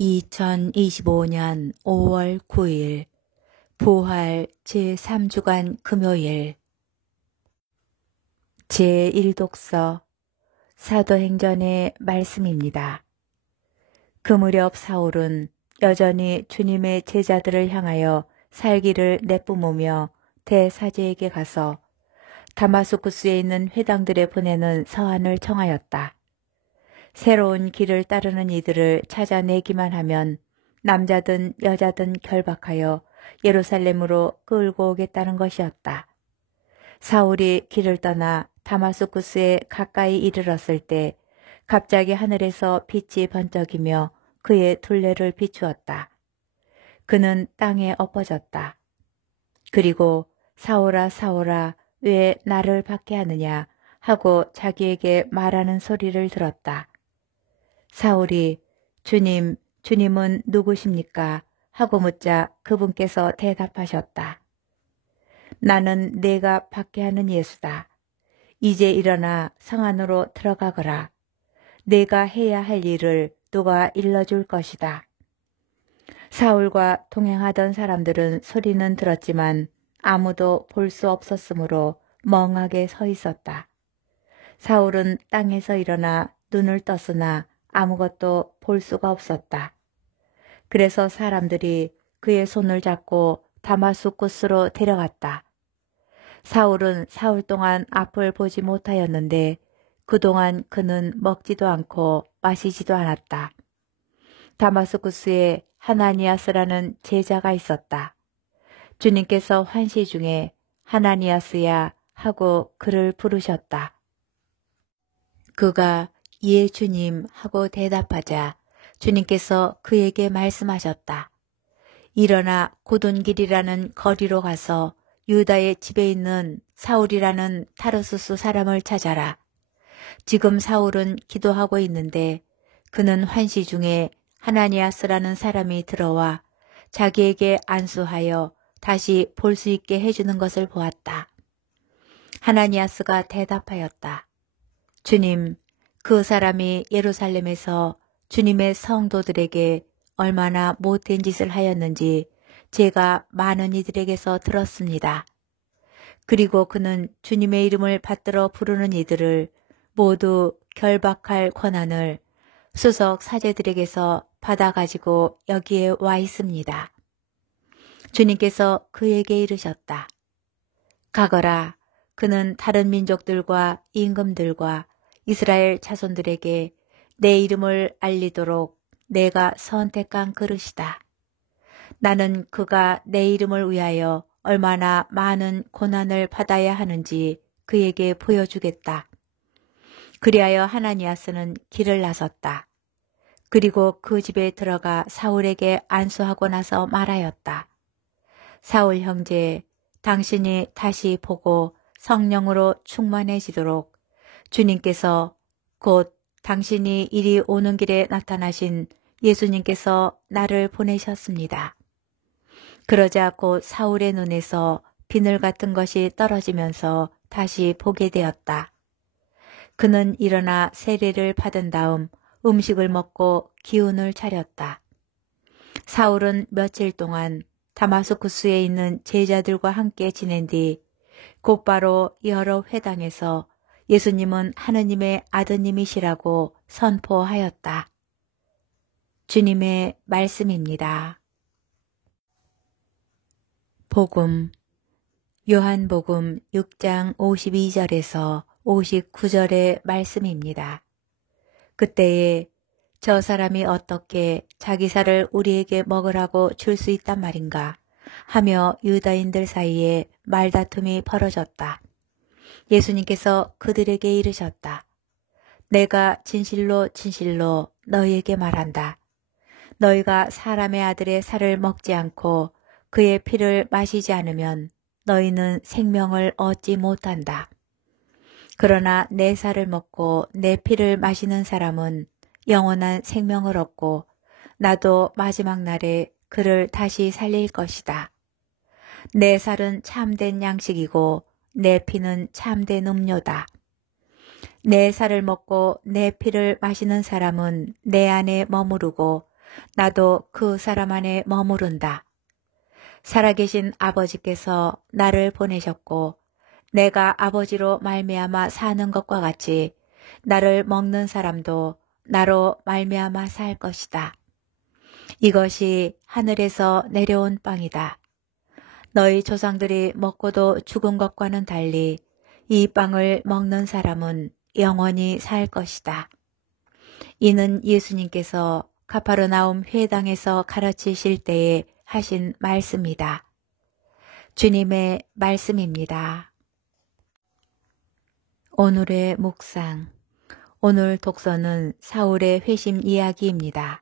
2025년 5월 9일 부활 제3주간 금요일 제1독서 사도행전의 말씀입니다. 그 무렵 사울은 여전히 주님의 제자들을 향하여 살기를 내뿜으며 대사제에게 가서 다마스쿠스에 있는 회당들에 보내는 서한을 청하였다. 새로운 길을 따르는 이들을 찾아내기만 하면 남자든 여자든 결박하여 예루살렘으로 끌고 오겠다는 것이었다. 사울이 길을 떠나 다마스쿠스에 가까이 이르렀을 때 갑자기 하늘에서 빛이 번쩍이며 그의 둘레를 비추었다. 그는 땅에 엎어졌다. 그리고 사울아 사울아 왜 나를 박해하느냐 하고 자기에게 말하는 소리를 들었다. 사울이 주님, 주님은 누구십니까? 하고 묻자 그분께서 대답하셨다. 나는 내가 박해하는 예수다. 이제 일어나 성 안으로 들어가거라. 내가 해야 할 일을 누가 일러줄 것이다. 사울과 동행하던 사람들은 소리는 들었지만 아무도 볼 수 없었으므로 멍하게 서 있었다. 사울은 땅에서 일어나 눈을 떴으나 아무것도 볼 수가 없었다. 그래서 사람들이 그의 손을 잡고 다마스쿠스로 데려갔다. 사울은 사흘 동안 앞을 보지 못하였는데 그동안 그는 먹지도 않고 마시지도 않았다. 다마스쿠스에 하나니아스라는 제자가 있었다. 주님께서 환시 중에 하나니아스야 하고 그를 부르셨다. 그가 예 주님 하고 대답하자 주님께서 그에게 말씀하셨다. 일어나 곧은 길이라는 거리로 가서 유다의 집에 있는 사울이라는 타르수스 사람을 찾아라. 지금 사울은 기도하고 있는데 그는 환시 중에 하나니아스라는 사람이 들어와 자기에게 안수하여 다시 볼 수 있게 해주는 것을 보았다. 하나니아스가 대답하였다. 주님, 그 사람이 예루살렘에서 주님의 성도들에게 얼마나 못된 짓을 하였는지 제가 많은 이들에게서 들었습니다. 그리고 그는 주님의 이름을 받들어 부르는 이들을 모두 결박할 권한을 수석 사제들에게서 받아가지고 여기에 와 있습니다. 주님께서 그에게 이르셨다. 가거라. 그는 다른 민족들과 임금들과 이스라엘 자손들에게 내 이름을 알리도록 내가 선택한 그릇이다. 나는 그가 내 이름을 위하여 얼마나 많은 고난을 받아야 하는지 그에게 보여주겠다. 그리하여 하나니아스는 길을 나섰다. 그리고 그 집에 들어가 사울에게 안수하고 나서 말하였다. 사울 형제, 당신이 다시 보고 성령으로 충만해지도록 주님께서 곧 당신이 이리 오는 길에 나타나신 예수님께서 나를 보내셨습니다. 그러자 곧 사울의 눈에서 비늘 같은 것이 떨어지면서 다시 보게 되었다. 그는 일어나 세례를 받은 다음 음식을 먹고 기운을 차렸다. 사울은 며칠 동안 다마스쿠스에 있는 제자들과 함께 지낸 뒤 곧바로 여러 회당에서 예수님은 하느님의 아드님이시라고 선포하였다. 주님의 말씀입니다. 복음 요한복음 6장 52절에서 59절의 말씀입니다. 그때에 저 사람이 어떻게 자기 살을 우리에게 먹으라고 줄 수 있단 말인가 하며 유다인들 사이에 말다툼이 벌어졌다. 예수님께서 그들에게 이르셨다. 내가 진실로 진실로 너희에게 말한다. 너희가 사람의 아들의 살을 먹지 않고 그의 피를 마시지 않으면 너희는 생명을 얻지 못한다. 그러나 내 살을 먹고 내 피를 마시는 사람은 영원한 생명을 얻고 나도 마지막 날에 그를 다시 살릴 것이다. 내 살은 참된 양식이고 내 피는 참된 음료다. 내 살을 먹고 내 피를 마시는 사람은 내 안에 머무르고 나도 그 사람 안에 머무른다. 살아계신 아버지께서 나를 보내셨고 내가 아버지로 말미암아 사는 것과 같이 나를 먹는 사람도 나로 말미암아 살 것이다. 이것이 하늘에서 내려온 빵이다. 너희 조상들이 먹고도 죽은 것과는 달리 이 빵을 먹는 사람은 영원히 살 것이다. 이는 예수님께서 가파르나움 회당에서 가르치실 때에 하신 말씀이다. 주님의 말씀입니다. 오늘의 묵상. 오늘 독서는 사울의 회심 이야기입니다.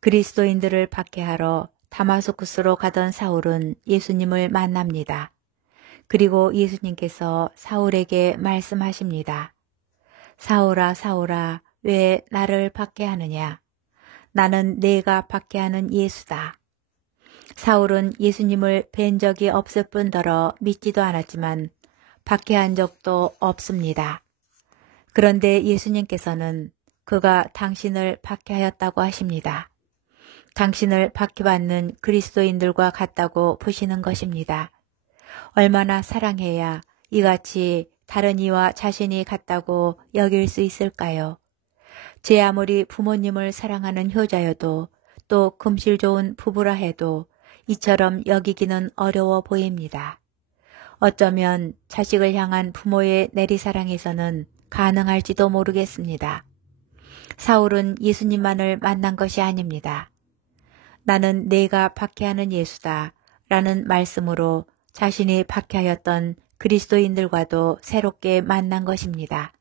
그리스도인들을 박해하러 다마스쿠스로 가던 사울은 예수님을 만납니다. 그리고 예수님께서 사울에게 말씀하십니다. 사울아, 사울아, 왜 나를 박해하느냐? 나는 내가 박해하는 예수다. 사울은 예수님을 뵌 적이 없을 뿐더러 믿지도 않았지만 박해한 적도 없습니다. 그런데 예수님께서는 그가 당신을 박해하였다고 하십니다. 당신을 박해받는 그리스도인들과 같다고 보시는 것입니다. 얼마나 사랑해야 이같이 다른 이와 자신이 같다고 여길 수 있을까요? 제 아무리 부모님을 사랑하는 효자여도 또 금실 좋은 부부라 해도 이처럼 여기기는 어려워 보입니다. 어쩌면 자식을 향한 부모의 내리사랑에서는 가능할지도 모르겠습니다. 사울은 예수님만을 만난 것이 아닙니다. 나는 내가 박해하는 예수다 라는 말씀으로 자신이 박해하였던 그리스도인들과도 새롭게 만난 것입니다.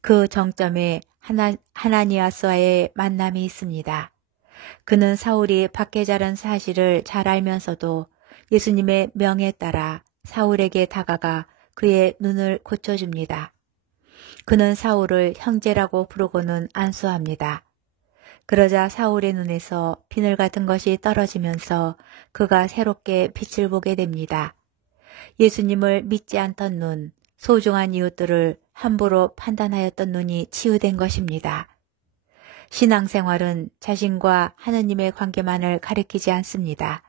그 정점에 하나니아스와의 만남이 있습니다. 그는 사울이 박해자라는 사실을 잘 알면서도 예수님의 명에 따라 사울에게 다가가 그의 눈을 고쳐줍니다. 그는 사울을 형제라고 부르고는 안수합니다. 그러자 사울의 눈에서 비늘 같은 것이 떨어지면서 그가 새롭게 빛을 보게 됩니다. 예수님을 믿지 않던 눈, 소중한 이웃들을 함부로 판단하였던 눈이 치유된 것입니다. 신앙생활은 자신과 하느님의 관계만을 가리키지 않습니다.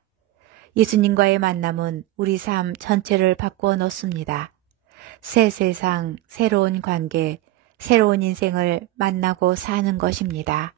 예수님과의 만남은 우리 삶 전체를 바꾸어 놓습니다. 새 세상, 새로운 관계, 새로운 인생을 만나고 사는 것입니다.